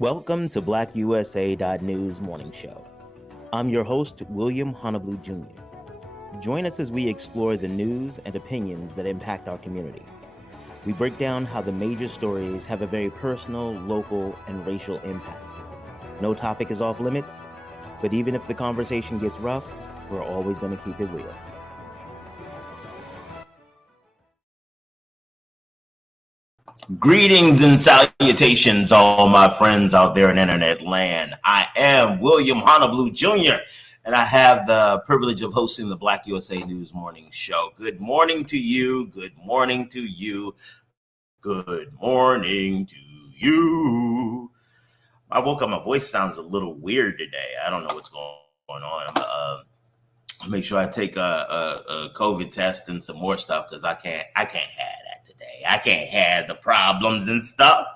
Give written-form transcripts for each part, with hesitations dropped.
Welcome to BlackUSA.news morning show. I'm your host, William Honolulu Jr. Join us as we explore the news and opinions that impact our community. We break down how the major stories have a very personal, local, and racial impact. No topic is off limits, but even if the conversation gets rough, we're always going to keep it real. Greetings and salutations, all my friends out there in internet land. I am William Honolulu Jr., and I have the privilege of hosting the Black USA News morning show. Good morning to you. Good morning to you. Good morning to you. I woke up, my voice sounds a little weird today. I don't know what's going on. I'll make sure I take a COVID test and some more stuff because I can't have that today. I can't have the problems and stuff.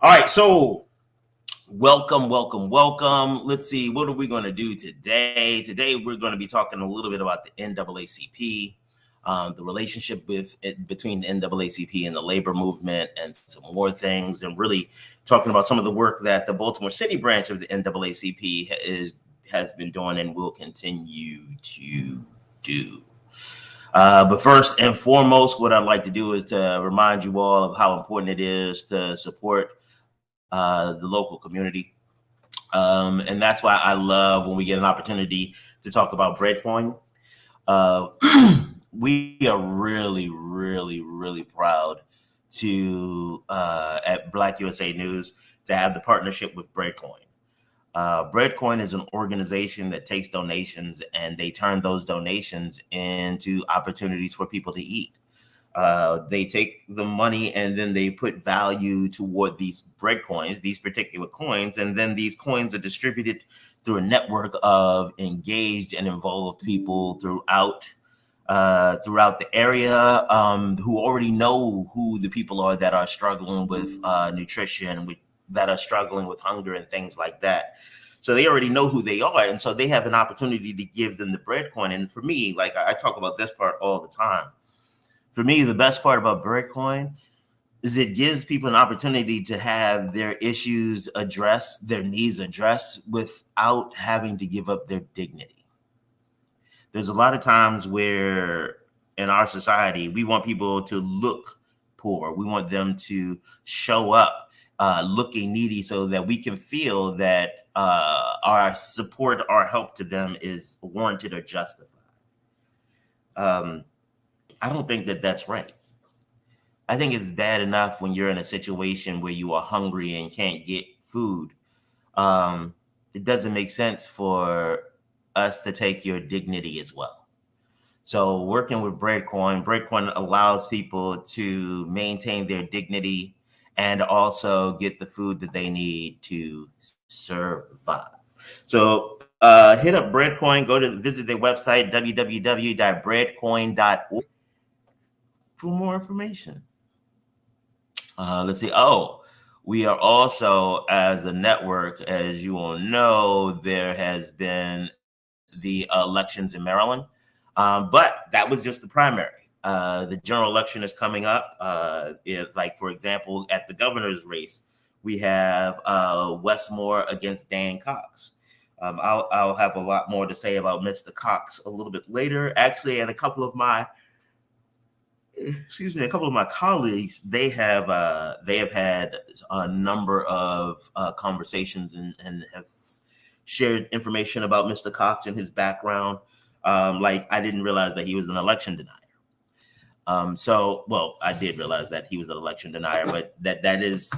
All right, so welcome. Let's see, what are we going to do today? Today we're going to be talking a little bit about the NAACP, the relationship between the NAACP and the labor movement, and some more things, and really talking about some of the work that the Baltimore City branch of the NAACP has been doing and will continue to do. But first and foremost, what I'd like to do is to remind you all of how important it is to support the local community. And that's why I love when we get an opportunity to talk about Breadcoin. We are really proud to, at Black USA News, to have the partnership with Breadcoin. Breadcoin is an organization that takes donations and they turn those donations into opportunities for people to eat. They take the money and then they put value toward these bread coins, these particular coins, and then these coins are distributed through a network of engaged and involved people throughout the area who already know who the people are that are struggling with nutrition, that are struggling with hunger and things like that. So they already know who they are. And so they have an opportunity to give them the Breadcoin. And for me, like I talk about this part all the time. For me, the best part about Breadcoin is it gives people an opportunity to have their issues addressed, their needs addressed without having to give up their dignity. There's a lot of times where in our society, we want people to look poor. We want them to show up looking needy so that we can feel that our support, our help to them is warranted or justified. I don't think that that's right. I think it's bad enough when you're in a situation where you are hungry and can't get food. It doesn't make sense for us to take your dignity as well. So working with Breadcoin allows people to maintain their dignity and also get the food that they need to survive. So hit up Breadcoin, visit their website, www.breadcoin.org for more information. Let's see. Oh, we are also, as a network, as you all know, there has been the elections in Maryland, but that was just the primary. The general election is coming up. Like, for example, at the governor's race, we have Westmore against Dan Cox. I'll have a lot more to say about Mr. Cox a little bit later. Actually, and a couple of my colleagues, they have had a number of conversations and have shared information about Mr. Cox and his background. Like, I didn't realize that he was an election denier. I did realize that he was an election denier, but that is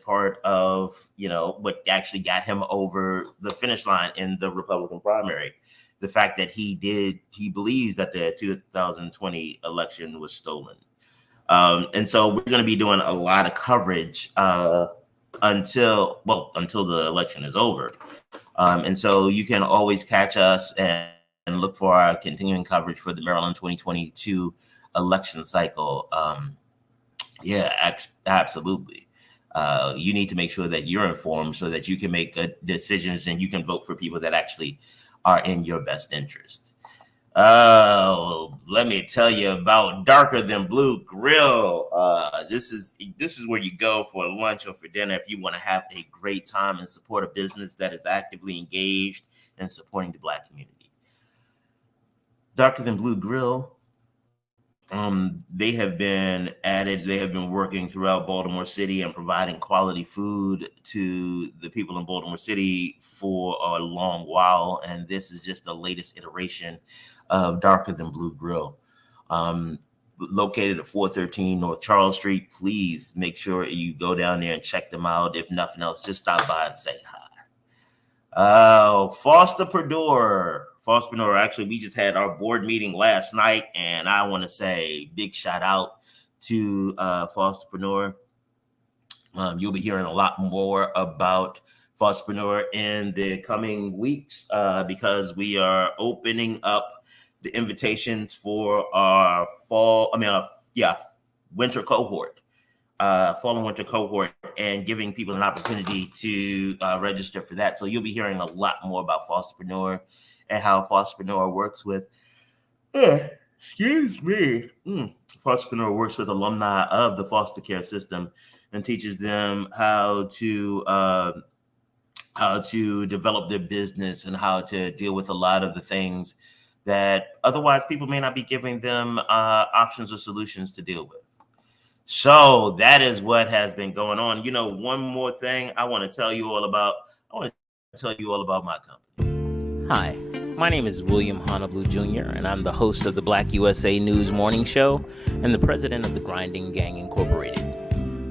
part of, what actually got him over the finish line in the Republican primary. The fact that he believes that the 2020 election was stolen. And so we're going to be doing a lot of coverage until the election is over. And so you can always catch us and look for our continuing coverage for the Maryland 2022 election cycle. Absolutely. You need to make sure that you're informed so that you can make good decisions and you can vote for people that actually are in your best interest. Let me tell you about Darker Than Blue Grill. This is where you go for lunch or for dinner if you want to have a great time and support a business that is actively engaged in supporting the Black community. Darker Than Blue Grill. They have been working throughout Baltimore City and providing quality food to the people in Baltimore City for a long while. And this is just the latest iteration of Darker Than Blue Grill. Located at 413 North Charles Street. Please make sure you go down there and check them out. If nothing else, just stop by and say hi. Fosterpreneur. Actually, we just had our board meeting last night, and I want to say big shout out to Fosterpreneur. You'll be hearing a lot more about Fosterpreneur in the coming weeks because we are opening up the invitations for our winter cohort. Fall and winter cohort, and giving people an opportunity to register for that. So you'll be hearing a lot more about Fosterpreneur and how Fosterpreneur works with, Fosterpreneur works with alumni of the foster care system and teaches them how to develop their business and how to deal with a lot of the things that otherwise people may not be giving them options or solutions to deal with. So that is what has been going on. You know, one more thing I want to tell you all about. I want to tell you all about my company. Hi, my name is William Honablu Jr., and I'm the host of the BlackUSA.news morning show and the president of the Grinding Gang Incorporated.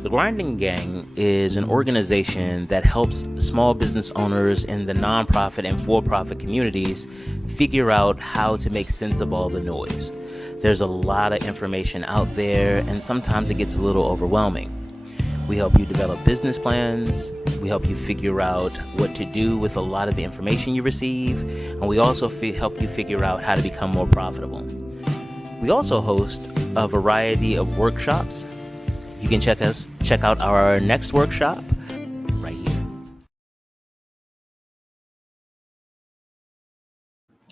The Grinding Gang is an organization that helps small business owners in the nonprofit and for-profit communities figure out how to make sense of all the noise. There's a lot of information out there, and sometimes it gets a little overwhelming. We help you develop business plans. We help you figure out what to do with a lot of the information you receive. And we also help you figure out how to become more profitable. We also host a variety of workshops. You can check out our next workshop right here.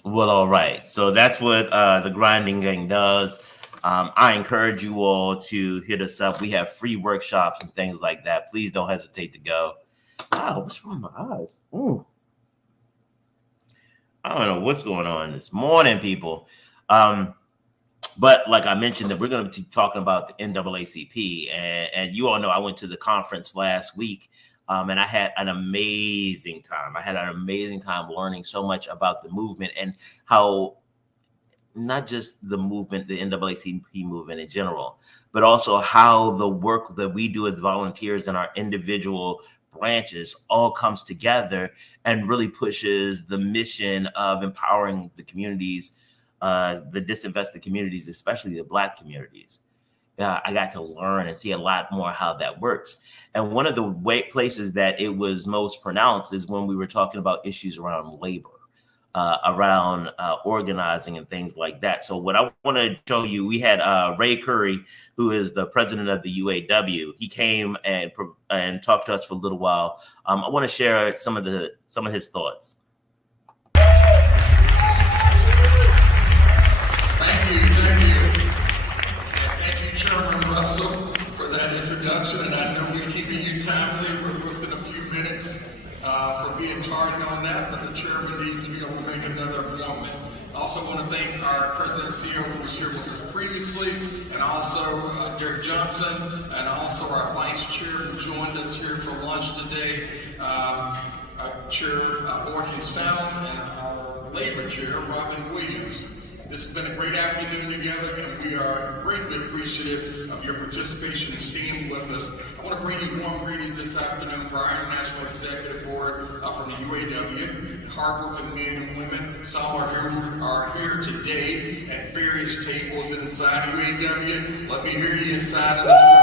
Well, all right. So that's what the Grinding Gang does. I encourage you all to hit us up. We have free workshops and things like that. Please don't hesitate to go. Wow, what's wrong with my eyes? Ooh. I don't know what's going on this morning, people. But like I mentioned, that we're going to be talking about the NAACP. And you all know I went to the conference last week. And I had an amazing time. I had an amazing time learning so much about the movement and how not just the movement, the NAACP movement in general, but also how the work that we do as volunteers in our individual branches all comes together and really pushes the mission of empowering the communities, the disinvested communities, especially the Black communities. I got to learn and see a lot more how that works. And one of the places that it was most pronounced is when we were talking about issues around labor, around organizing and things like that. So what I want to show you, we had Ray Curry, who is the president of the UAW. He came and talked to us for a little while. I want to share some of his thoughts. Thank you, Chairman Russell, for that introduction. And I know we're keeping you timely. We're within a few minutes for being targeted on that, but the chairman needs to be able to make another appointment. I also want to thank our president and CEO who was here with us previously, and also Derek Johnson, and also our vice chair who joined us here for lunch today, our chair, Morgan Stowns, and our labor chair, Robin Williams. This has been a great afternoon together, and we are greatly appreciative of your participation and staying with us. I want to bring you warm greetings this afternoon for our International Executive Board from the UAW. Hardworking men and women, some are here today at various tables inside UAW. Let me hear you inside of this room.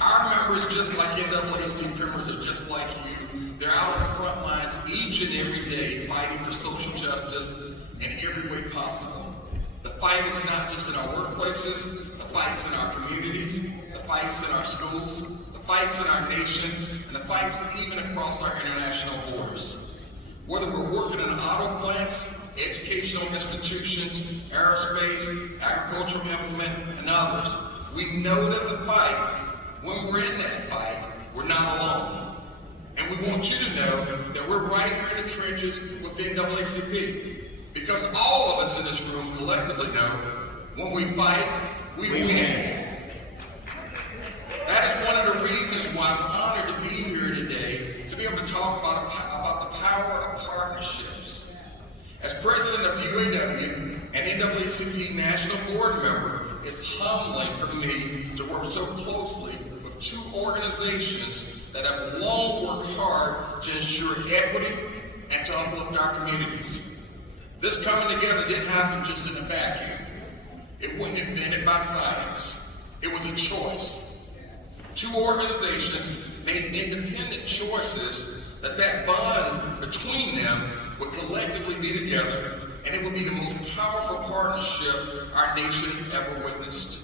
Our members, just like NAACP members, are just like you. They're out on the front lines each and every day fighting for social justice in every way possible. The fight is not just in our workplaces, the fight's in our communities, the fight's in our schools, the fight's in our nation, and the fight's even across our international borders. Whether we're working in auto plants, educational institutions, aerospace, agricultural implement, and others, we know that the fight, when we're in that fight, we're not alone. And we want you to know that we're right here in the trenches with the NAACP. Because all of us in this room collectively know when we fight, we win. That is one of the reasons why I'm honored to be here today, to be able to talk about the power of partnerships. As president of UAW and NAACP national board member, it's humbling for me to work so closely with two organizations that have long worked hard to ensure equity and to uplift our communities. This coming together didn't happen just in a vacuum. It wasn't invented by science. It was a choice. Two organizations made independent choices that bond between them would collectively be together, and it would be the most powerful partnership our nation has ever witnessed.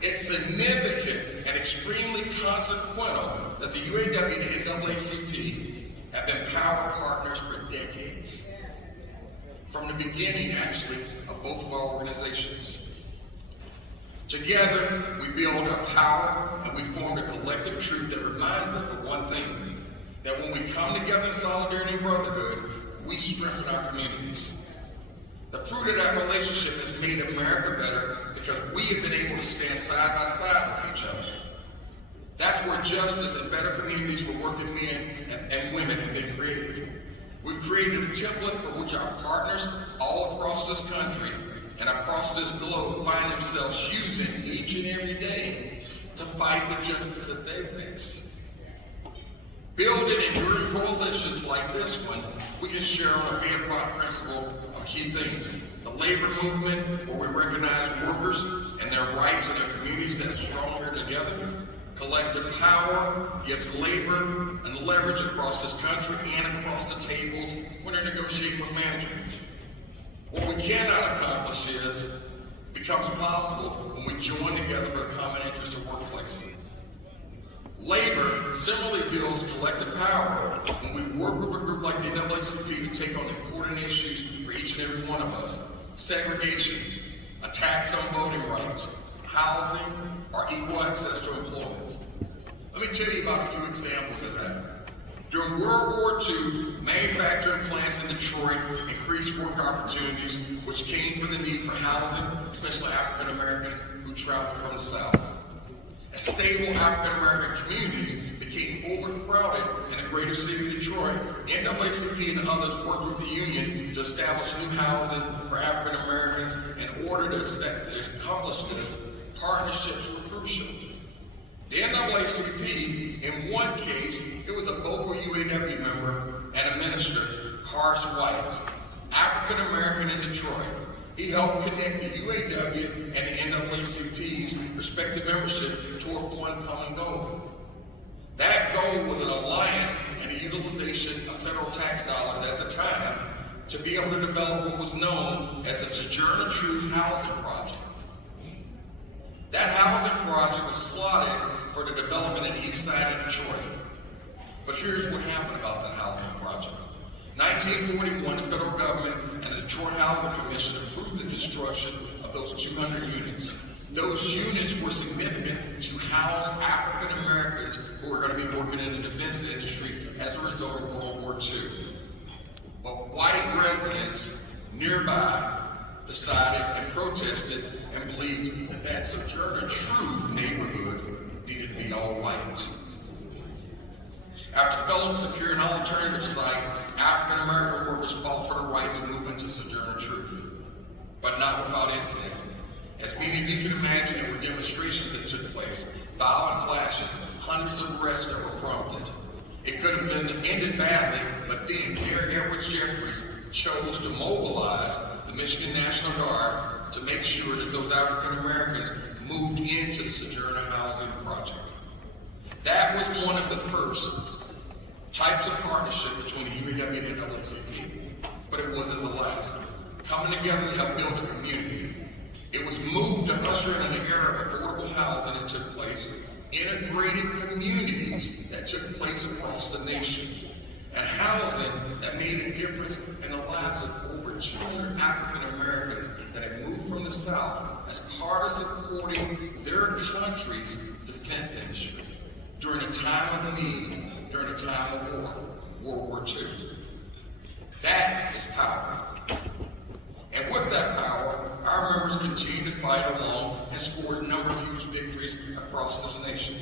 It's significant and extremely consequential that the UAW and NAACP have been power partners for decades. From the beginning, actually, of both of our organizations. Together, we build our power, and we form a collective truth that reminds us of one thing, that when we come together in solidarity and brotherhood, we strengthen our communities. The fruit of that relationship has made America better because we have been able to stand side by side with each other. That's where justice and better communities for working men and women have been created. We've created a template for which our partners all across this country and across this globe find themselves using each and every day to fight the justice that they face. Building enduring coalitions like this one, we can share on a bedrock principle of key things. The labor movement, where we recognize workers and their rights in their communities that are stronger together. Collective power gives labor and leverage across this country and across the tables when they're negotiating with management. What we cannot accomplish becomes possible when we join together for the common interest of workplace. Labor similarly builds collective power when we work with a group like the NAACP to take on important issues for each and every one of us. Segregation, attacks on voting rights, housing, or equal access to employment. Let me tell you about a few examples of that. During World War II, manufacturing plants in Detroit increased work opportunities, which came from the need for housing, especially African Americans who traveled from the South. As stable African American communities became overcrowded in the greater city of Detroit, NAACP and others worked with the union to establish new housing for African Americans. In order to accomplish this, partnerships were crucial. The NAACP, in one case, it was a vocal UAW member and a minister, Horace White, African American in Detroit. He helped connect the UAW and the NAACP's respective membership toward one common goal. That goal was an alliance and a utilization of federal tax dollars at the time to be able to develop what was known as the Sojourner Truth Housing Project. That housing project was slotted for the development in East Side of Detroit. But here's what happened about that housing project. 1941, the federal government and the Detroit Housing Commission approved the construction of those 200 units. Those units were significant to house African Americans who were going to be working in the defense industry as a result of World War II. But white residents nearby decided and protested and believed that that Sojourner Truth neighborhood needed to be all white. After failing to secure an alternative site, African American workers fought for the right to move into Sojourner Truth, but not without incident. As many of you can imagine, there were demonstrations that took place, violent clashes, hundreds of arrests that were prompted. It could have been ended badly, but then Mayor Edward Jeffries chose to mobilize the Michigan National Guard to make sure that those African Americans moved into the Sojourner Housing Project. That was one of the first types of partnership between the UAW and the NAACP, but it wasn't the last. Coming together to help build a community. It was moved to usher in an era of affordable housing that took place, integrated communities that took place across the nation. and housing that made a difference in the lives of over 200 African Americans that had moved from the South as part of supporting their country's defense industry during a time of need, during a time of war, World War II. That is power. And with that power, our members continue to fight along and scored a number of huge victories across this nation.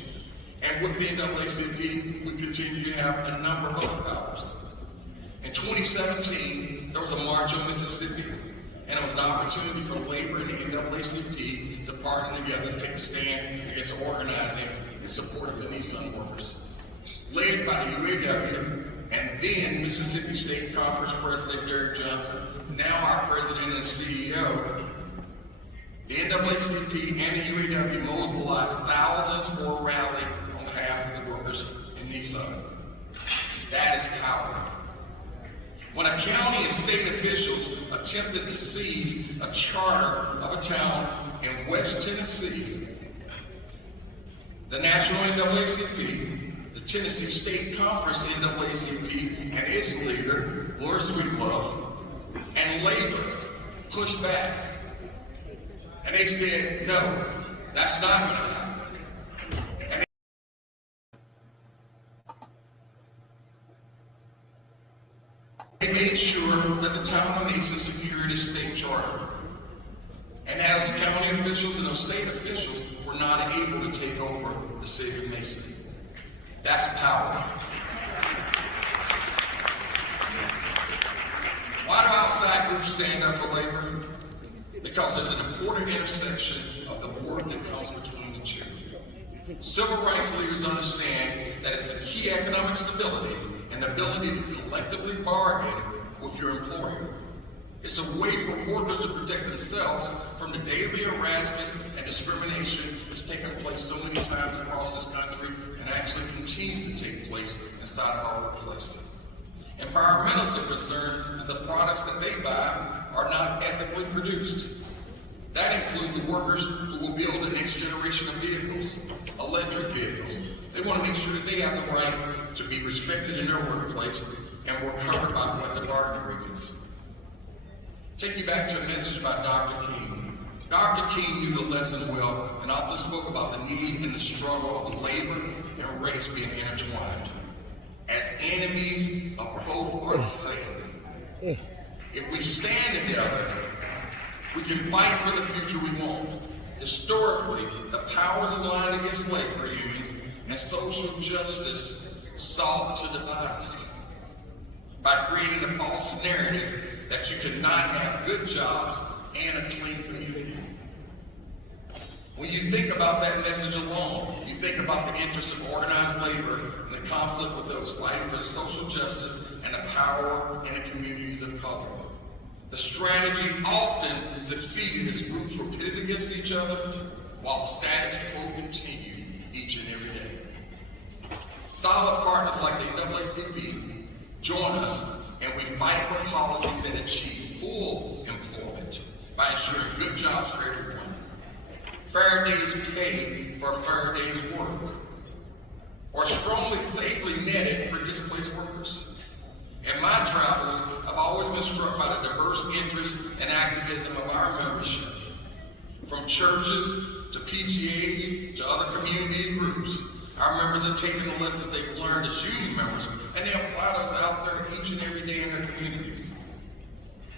And with the NAACP, we continue to have a number of other powers. In 2017, there was a march on Mississippi, and it was an opportunity for labor and the NAACP to partner together to take a stand against organizing in support of the Nissan workers. Led by the UAW, and then Mississippi State Conference President Derek Johnson, now our President and CEO, the NAACP and the UAW mobilized thousands for a rally on behalf of the workers in Nissan. That is power. When a county and state officials attempted to seize a charter of a town in West Tennessee, the National NAACP, the Tennessee State Conference NAACP, and its leader, Laura Sweetlove, and labor pushed back. And they said, no, that's not going to happen. And they made sure that the town of Mason secured its state charter. And now those county officials and those state officials were not able to take over the city of Mason. That's power. Why do outside groups stand up for labor? Because there's an important intersection of the work that comes between the two. Civil rights leaders understand that it's a key economic stability and the ability to collectively bargain with your employer. It's a way for workers to protect themselves from the daily harassment and discrimination that's taken place so many times across this country and actually continues to take place inside of our workplace. Environmentalists are concerned that the products that they buy are not ethically produced. That includes the workers who will build the next generation of vehicles, electric vehicles. They want to make sure that they have the right to be respected in their workplace and we're covered by collective bargaining agreements. Take you back to a message by Dr. King. Dr. King knew the lesson well and often spoke about the need and the struggle of labor and race being intertwined. As enemies of both are the same. If we stand together, we can fight for the future we want. Historically, the powers aligned against labor unions and social justice sought to divide us by creating a false narrative that you cannot have good jobs and a clean community. When you think about that message alone, you think about the interests of organized labor and the conflict with those fighting for social justice and the power in the communities of color. The strategy often succeeded as groups were pitted against each other while the status quo continued each and every day. Solid partners like the NAACP join us and we fight for policies that achieve full employment by ensuring good jobs for everyone. Fair days pay for a fair day's work, or strongly safely netted for displaced workers. In my travels, I've always been struck by the diverse interests and activism of our membership. From churches to PTAs to other community groups, our members have taken the lessons they've learned as union members and they apply those out there each and every day in their communities.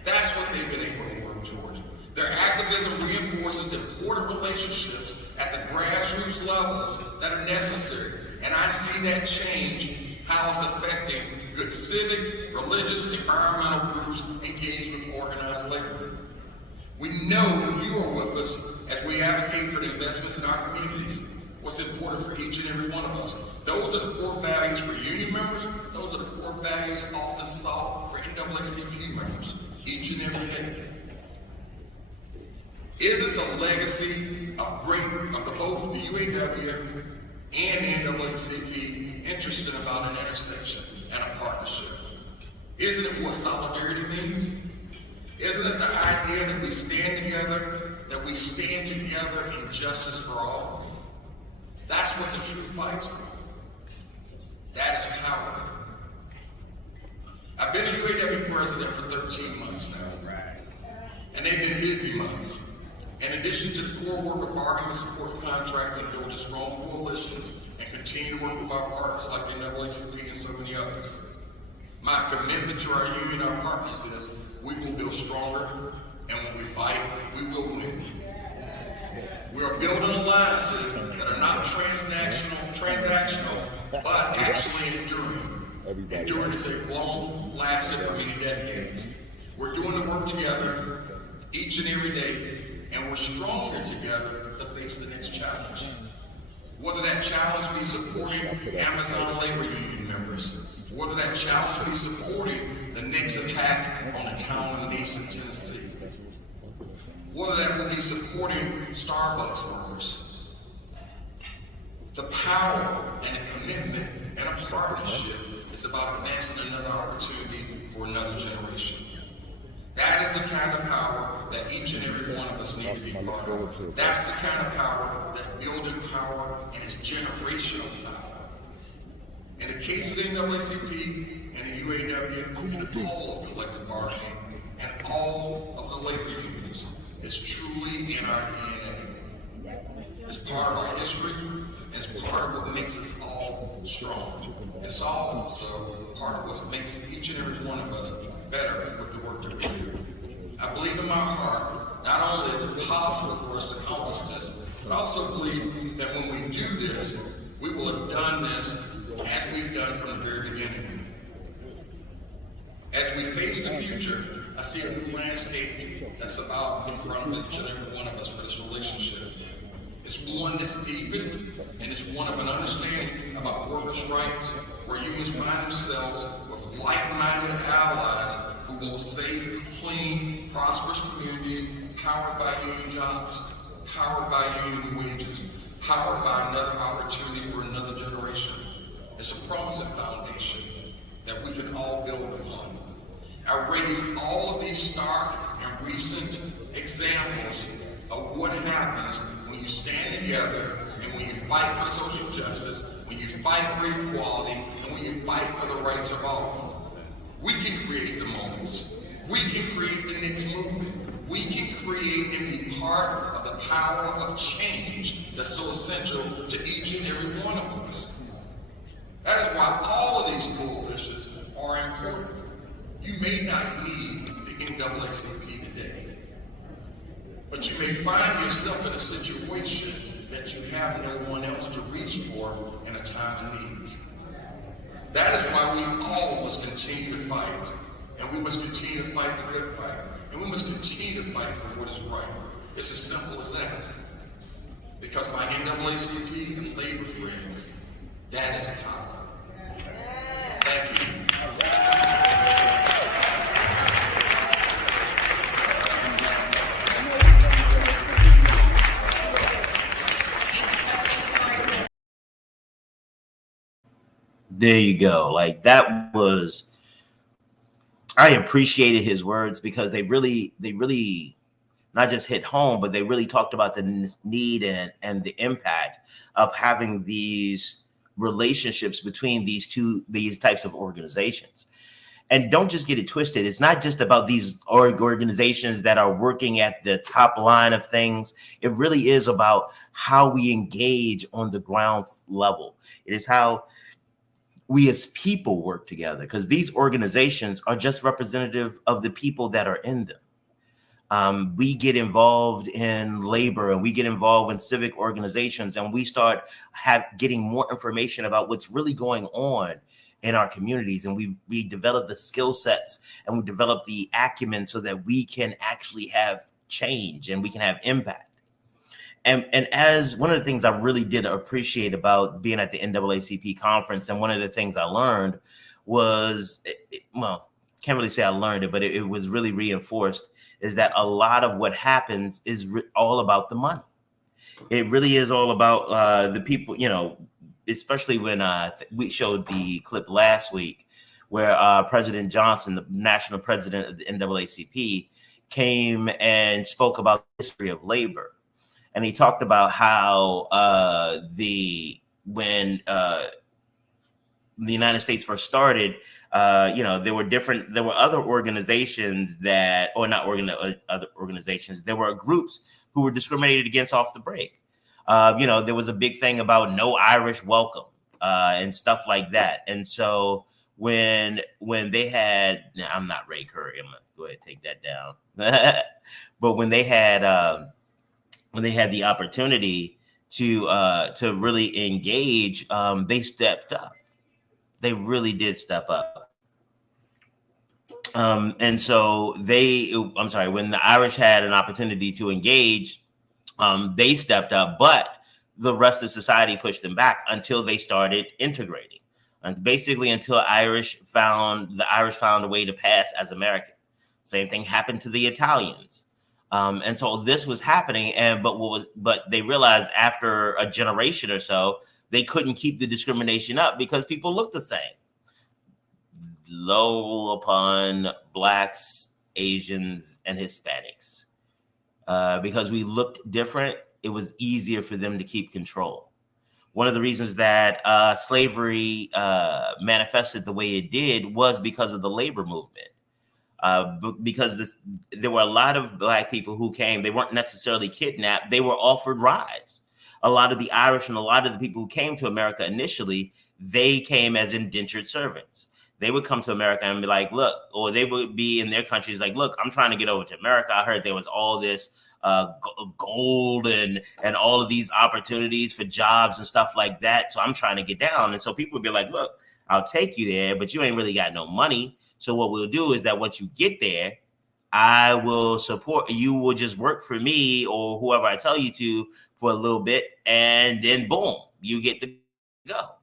That's what they've been able to work towards. Their activism reinforces the important relationships at the grassroots levels that are necessary. And I see that change, how it's affecting good civic, religious, environmental groups engaged with organized labor. We know you are with us as we advocate for the investments in our communities. What's important for each and every one of us. Those are the core values for union members. Those are the core values often sought for NAACP members each and every day. Isn't the legacy of both the UAW and the NAACP interested about an intersection and a partnership? Isn't it what solidarity means? Isn't it the idea that we stand together in justice for all? That's what the truth fights for. That is power. president for 13 months now. And they've been busy months. In addition to the core work of bargaining support contracts and building strong coalitions and continue to work with our partners like the NAACP and so many others, my commitment to our union, our partners, is we will build stronger, and when we fight, we will win. We are building alliances that are not transactional, but actually enduring. Enduring is a long lasted for many decades. We're doing the work together each and every day, and we're stronger together to face the next challenge. Whether that challenge be supporting Amazon labor union members, whether that challenge be supporting the next attack on the town of Nice, Tennessee, whether that will be supporting Starbucks workers. The power and the commitment and a partnership is about advancing another opportunity for another generation. That is the kind of power that each and every one of us needs to be part of. That's the kind of power that's building power and is generational power. In the case of the NAACP and the UAW and all of collective bargaining and all of the labor unions, it's truly in our DNA. It's part of our history, and it's part of what makes us all strong. It's also part of what makes each and every one of us better with the work that we do. I believe in my heart, not only is it possible for us to accomplish this, but I also believe that when we do this, we will have done this as we've done from the very beginning. As we face the future, I see a new landscape that's about in front of each and every one of us for this relationship. It's one that's deepened, and it's one of an understanding about workers' rights, where unions find themselves with like-minded allies who will safe, clean, prosperous communities powered by union jobs, powered by union wages, powered by another opportunity for another generation. It's a promising foundation that we can all build upon. I raise all of these stark and recent examples of what happens when you stand together and when you fight for social justice, when you fight for equality, and when you fight for the rights of all. We can create the moments. We can create the next movement. We can create and be part of the power of change that's so essential to each and every one of us. That is why all of these coalitions are important. You may not need the NAACP today, but you may find yourself in a situation that you have no one else to reach for in a time of need. That is why we all must continue to fight, and we must continue to fight the good fight, and we must continue to fight for what is right. It's as simple as that. Because my NAACP and labor friends, that is power. Thank you. There you go. Like that was, I appreciated his words because they really not just hit home, but they really talked about the need and the impact of having these relationships between these types of organizations. And don't just get it twisted. It's not just about these organizations that are working at the top line of things. It really is about how we engage on the ground level. It is how we as people work together, because these organizations are just representative of the people that are in them. We get involved in labor and we get involved in civic organizations, and we start getting more information about what's really going on in our communities. And we develop the skill sets and we develop the acumen so that we can actually have change and we can have impact. And as one of the things I really did appreciate about being at the NAACP conference, and one of the things I learned was, well, can't really say I learned it, but it was really reinforced, is that a lot of what happens is all about the money. It really is all about the people, especially when we showed the clip last week where President Johnson, the national president of the NAACP, came and spoke about the history of labor. And he talked about how when the United States first started, there were other organizations other organizations. There were groups who were discriminated against off the break. There was a big thing about no Irish welcome and stuff like that. And so when they had, I'm not Ray Curry, I'm gonna go ahead and take that down. But when they had the opportunity to really engage, they stepped up. They really did step up. And so when the Irish had an opportunity to engage, they stepped up, but the rest of society pushed them back until they started integrating. And basically until the Irish found a way to pass as American. Same thing happened to the Italians. And so this was happening, but they realized after a generation or so, they couldn't keep the discrimination up because people look the same. Low upon Blacks, Asians, and Hispanics. Because we looked different, it was easier for them to keep control. One of the reasons that slavery manifested the way it did was because of the labor movement. Because there were a lot of Black people who came. They weren't necessarily kidnapped. They were offered rides. A lot of the Irish and a lot of the people who came to America initially, they came as indentured servants. They would come to America and be like, look, or they would be in their countries like, look, I'm trying to get over to America. I heard there was all this gold and all of these opportunities for jobs and stuff like that. So I'm trying to get down. And so people would be like, look, I'll take you there, but you ain't really got no money. So what we'll do is that once you get there, I will support you. Will just work for me or whoever I tell you to for a little bit. And then boom, you get to go.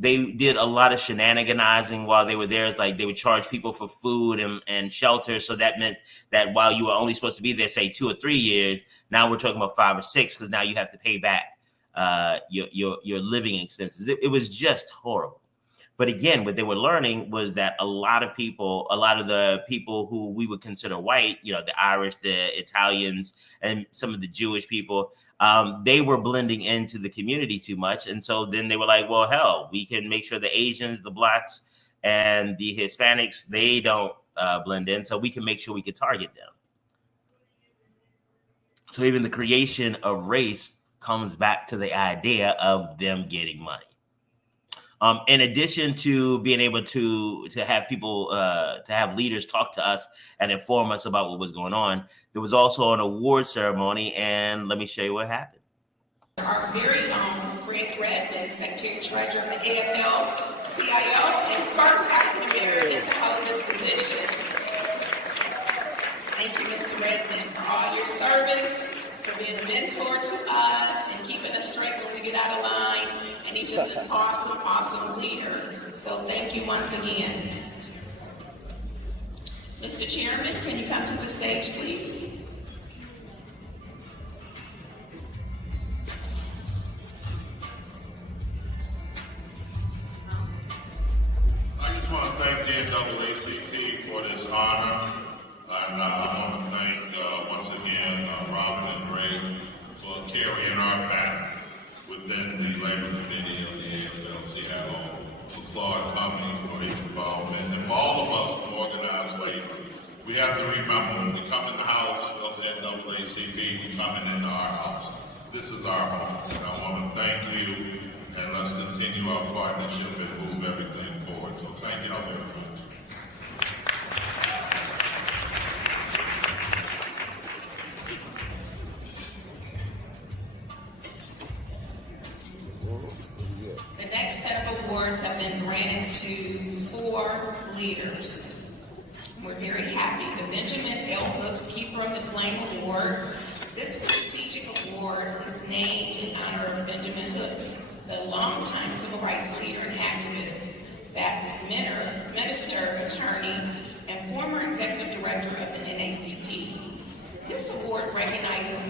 They did a lot of shenaniganizing while they were there. It's like they would charge people for food and shelter. So that meant that while you were only supposed to be there, say 2 or 3 years, now we're talking about 5 or 6, because now you have to pay back your living expenses. It was just horrible. But again, what they were learning was that a lot of the people who we would consider white, the Irish, the Italians, and some of the Jewish people, they were blending into the community too much. And so then they were like, well, hell, we can make sure the Asians, the Blacks, and the Hispanics, they don't blend in. So we can make sure we can target them. So even the creation of race comes back to the idea of them getting money. In addition to being able to have people, to have leaders talk to us and inform us about what was going on, there was also an award ceremony, and let me show you what happened. Our very own Fred Redmond, Secretary Treasurer of the AFL-CIO, and first African American to hold this position. Thank you, Mr. Redmond, for all your service, for being a mentor to us and keeping us straight when we get out of line. And he's just an awesome, awesome leader. So thank you once again. Mr. Chairman, can you come to the stage, please? I just want to thank the NAACP for this honor. And I want to thank once again Robin and Ray for carrying our back within the Labor Committee of the AFL-CIO, for Claude Company for his involvement, and for all of us who organize labor. We have to remember, when we come in the house of the NAACP, we're coming into our house. This is our home, and I want to thank you, and let's continue our partnership and move everything forward. So thank y'all very much. The next set of awards have been granted to 4 leaders. We're very happy. The Benjamin L. Hooks Keeper of the Flame Award. This prestigious award is named in honor of Benjamin Hooks, the longtime civil rights leader and activist, Baptist minister, attorney, and former executive director of the NAACP. This award recognizes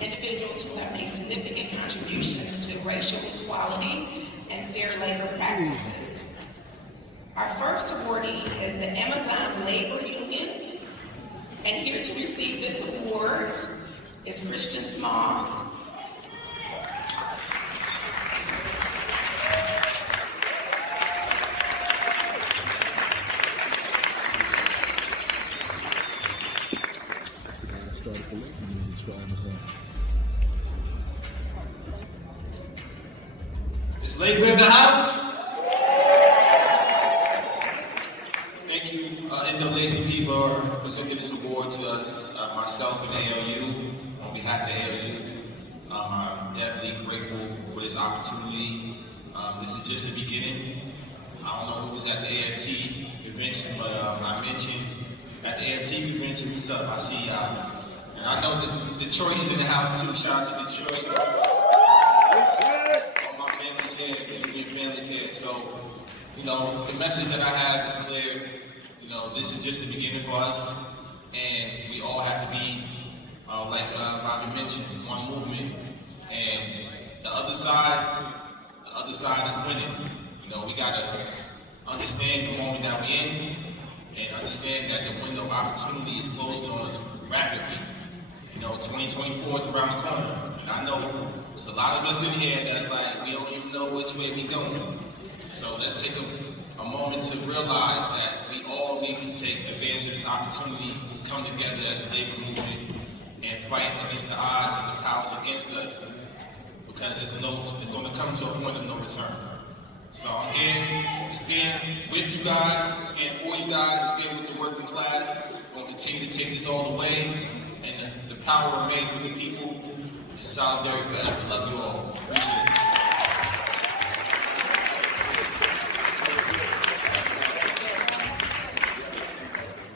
individuals who have made significant contributions to racial equality and fair labor practices. Our first awardee is the Amazon Labor Union, and here to receive this award is Christian Smalls. for Amazon. Is Labor in the house? Thank you, NAACP, for presenting this award to us, myself and ALU, on behalf of ALU. I'm definitely grateful for this opportunity. This is just the beginning. I don't know who was at the AFT convention, but I mentioned at the AFT convention, what's up? I see y'all. And I know that Detroit is in the house too. Shout out to Detroit. All my family's here, your family's here. So, you know, the message that I have is clear. You know, this is just the beginning for us, and we all have to be, like Bobby mentioned, one movement. And the other side is winning. You know, we gotta understand the moment that we're in, and understand that the window of opportunity is closing on us rapidly. You know, 2024 is around the corner, and I know there's a lot of us in here that's like, we don't even know which way we're going. So let's take a moment to realize that we all need to take advantage of this opportunity, come together as a labor movement, and fight against the odds and the powers against us, because it's going to come to a point of no return. So I'm here to stand with you guys, stand for you guys, stand with the working class. We're going to continue to take this all the way, and the power remains with the people. And solidarity forever. Love you all. Appreciate it.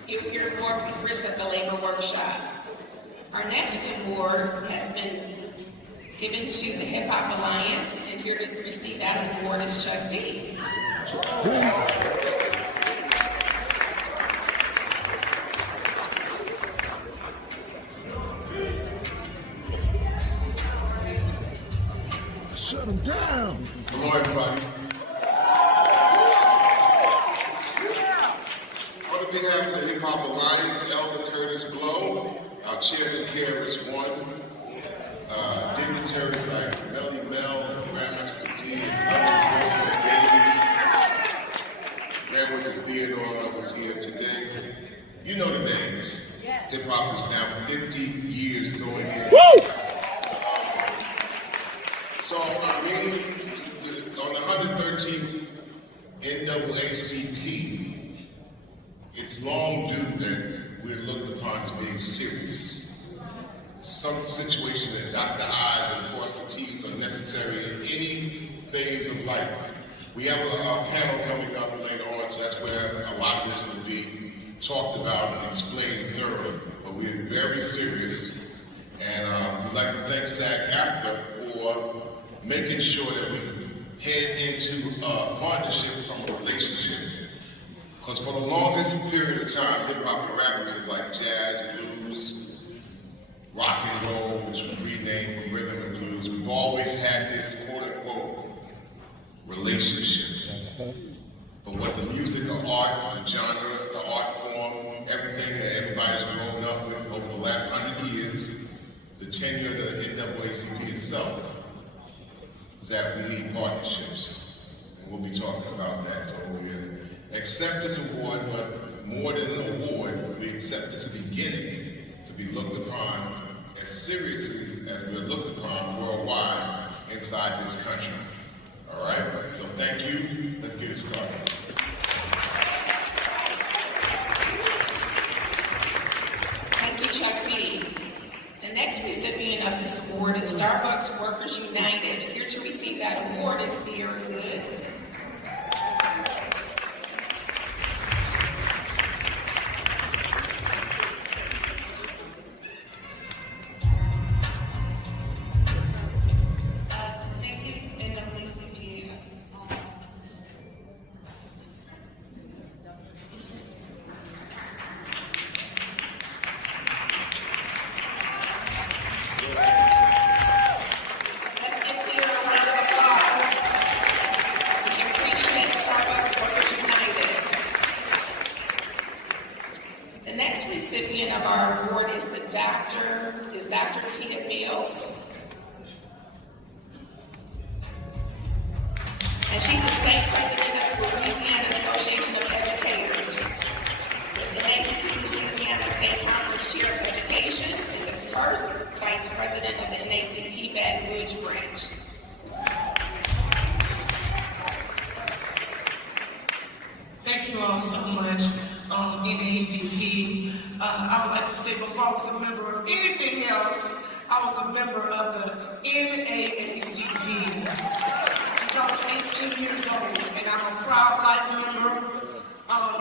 You'll hear more from Chris at the Labor Workshop. Our next award has been given to the Hip Hop Alliance, and here to receive that award is Chuck D. Shut him down. Hello, everybody. On behalf of the Hip Hop Alliance, Elder Curtis Blow, our chairman, KRS-One, dignitaries like Melly Mel, Grandmaster D, and others, Grandmaster Theodore was here today. You know the names. Hip Hop is now 50 years going in. Woo! So, I mean, on the 113th NAACP, it's long due that we're looked upon as being serious. Some situations that dot the I's and cross the T's are necessary in any phase of life. We have a panel coming up later on, so that's where a lot of this will be talked about and explained thoroughly. But we're very serious, and we'd like to thank SAG-AFTRA for making sure that we head into a partnership from a relationship. Because for the longest period of time, hip-hop and rap music like jazz, blues, rock and roll, which was renamed from rhythm and blues, we've always had this quote-unquote relationship. But what the music, the art, the genre, the art form, everything that everybody's grown up with over the last 100 years, the tenure of the NAACP itself, is that we need partnerships. And we'll be talking about that. So we accept this award, but more than an award, we accept this beginning to be looked upon as seriously as we're looked upon worldwide inside this country. All right? So thank you. Let's get it started. Thank you, Chuck D. The next recipient of this award is Starbucks Workers United. Here to receive that award is Sierra Good. Thank you all so much, NAACP. I would like to say before I was a member of anything else, I was a member of the NAACP. Since I was 18 years old, and I'm a proud life member.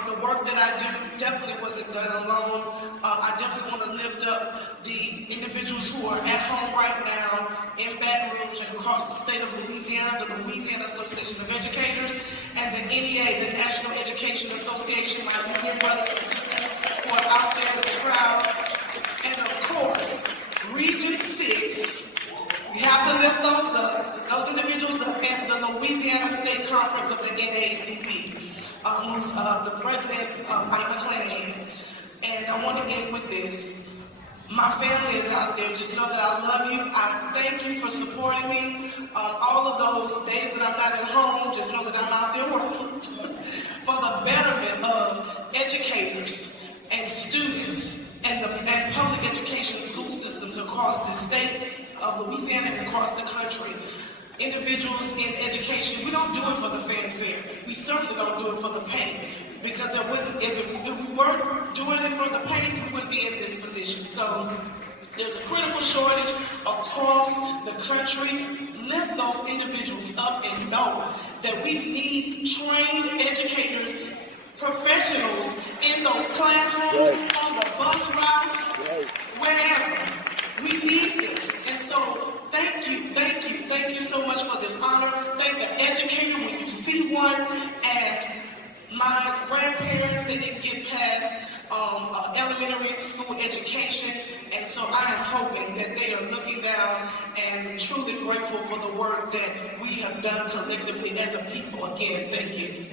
The work that I do definitely wasn't done alone. I definitely want to lift up the individuals who are at home right now in Baton Rouge and across the state of Louisiana, the Louisiana Association of Educators, and the NEA, the National Education Association, my union brothers and sisters who are out there in the crowd. And of course, Region 6, we have to lift those individuals up, and the Louisiana State Conference of the NAACP. Who's the president, Mike McClanahan. And I want to end with this. My family is out there. Just know that I love you. I thank you for supporting me. All of those days that I'm not at home, just know that I'm out there working for the betterment of educators and students and public education school systems across the state of Louisiana and across the country. Individuals in education, we don't do it for the fanfare. We certainly don't do it for the pay, because if we were doing it for the pay, we wouldn't be in this position. So there's a critical shortage across the country. Lift those individuals up and know that we need trained educators, professionals in those classrooms, on the bus routes, wherever. We need them. And so thank you so much for this honor. Thank the educator when you see one. And my grandparents, they didn't get past elementary school education. And so I am hoping that they are looking down and truly grateful for the work that we have done collectively as a people. Again, thank you.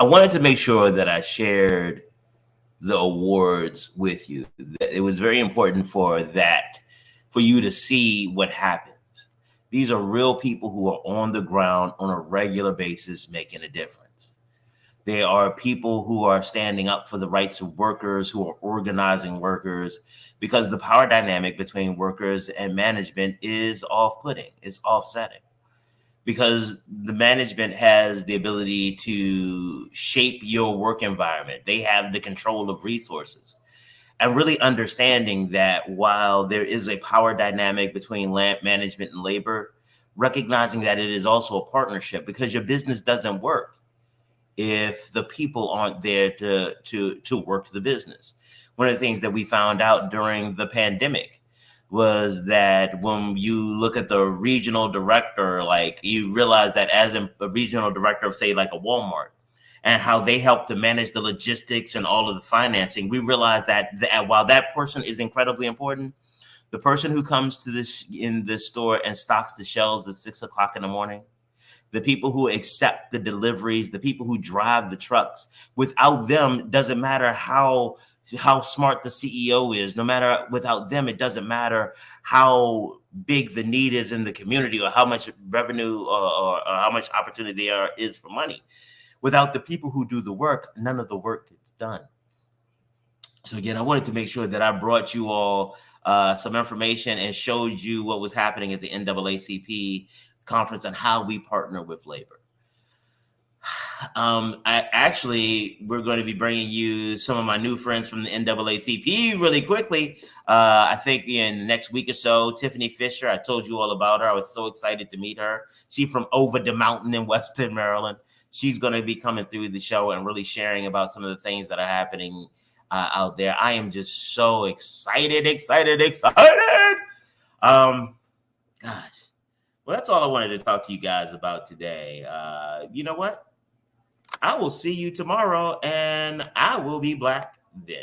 I wanted to make sure that I shared the awards with you. It was very important for you to see what happens. These are real people who are on the ground on a regular basis making a difference. They are people who are standing up for the rights of workers, who are organizing workers, because the power dynamic between workers and management is off-putting, it's offsetting. Because the management has the ability to shape your work environment. They have the control of resources. And really understanding that while there is a power dynamic between management and labor, recognizing that it is also a partnership, because your business doesn't work if the people aren't there to work the business. One of the things that we found out during the pandemic was that when you look at the regional director, like you realize that as a regional director of, say, like a Walmart, and how they help to manage the logistics and all of the financing, we realize that while that person is incredibly important, the person who comes to in the store and stocks the shelves at 6 o'clock in the morning, the people who accept the deliveries, the people who drive the trucks, without them, doesn't matter how smart the CEO is, without them, it doesn't matter how big the need is in the community or how much revenue or how much opportunity there is for money. Without the people who do the work, none of the work gets done. So again, I wanted to make sure that I brought you all some information and showed you what was happening at the NAACP conference and how we partner with labor. We're going to be bringing you some of my new friends from the NAACP really quickly. I think in the next week or so, Tiffany Fisher, I told you all about her. I was so excited to meet her. She's from over the mountain in Western Maryland. She's going to be coming through the show and really sharing about some of the things that are happening out there. I am just so excited. Gosh. Well, that's all I wanted to talk to you guys about today. You know what? I will see you tomorrow, and I will be black then.